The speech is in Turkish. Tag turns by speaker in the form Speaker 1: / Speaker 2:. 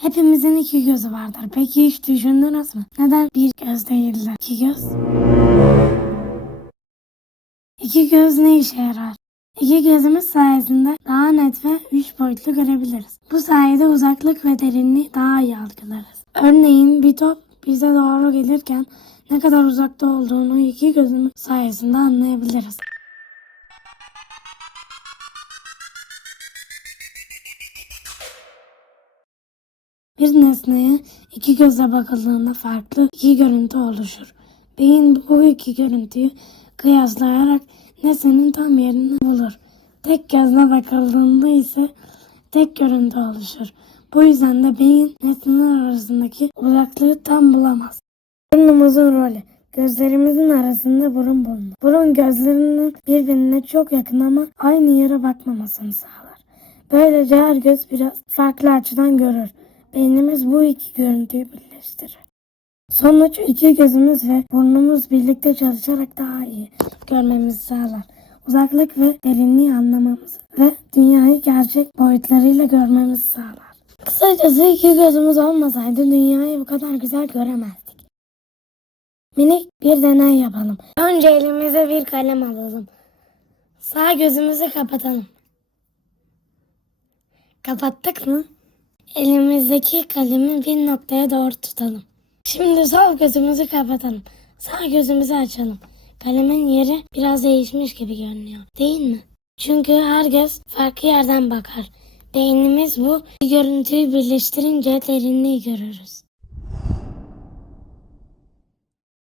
Speaker 1: Hepimizin iki gözü vardır. Peki hiç düşündünüz mü? Neden bir göz değil de iki göz? İki göz ne işe yarar? İki gözümüz sayesinde daha net ve üç boyutlu görebiliriz. Bu sayede uzaklık ve derinliği daha iyi algılarız. Örneğin bir top bize doğru gelirken ne kadar uzakta olduğunu iki gözümüz sayesinde anlayabiliriz. Bir nesneye iki gözle bakıldığında farklı iki görüntü oluşur. Beyin bu iki görüntüyü kıyaslayarak nesnenin tam yerini bulur. Tek gözle bakıldığında ise tek görüntü oluşur. Bu yüzden de beyin nesneler arasındaki uzaklığı tam bulamaz. Burnumuzun rolü. Gözlerimizin arasında burun bulunur. Burun gözlerinin birbirine çok yakın ama aynı yere bakmamasını sağlar. Böylece her göz biraz farklı açıdan görür. Beynimiz bu iki görüntüyü birleştirir. Sonuç iki gözümüz ve burnumuz birlikte çalışarak daha iyi görmemizi sağlar. Uzaklık ve derinliği anlamamızı ve dünyayı gerçek boyutlarıyla görmemizi sağlar. Kısacası iki gözümüz olmasaydı dünyayı bu kadar güzel göremezdik. Minik bir deney yapalım. Önce elimize bir kalem alalım. Sağ gözümüzü kapatalım. Kapattık mı? Elimizdeki kalemi bir noktaya doğru tutalım. Şimdi sol gözümüzü kapatalım. Sağ gözümüzü açalım. Kalemin yeri biraz değişmiş gibi görünüyor. Değil mi? Çünkü her göz farklı yerden bakar. Beynimiz bu görüntüyü birleştirince derinliği görürüz.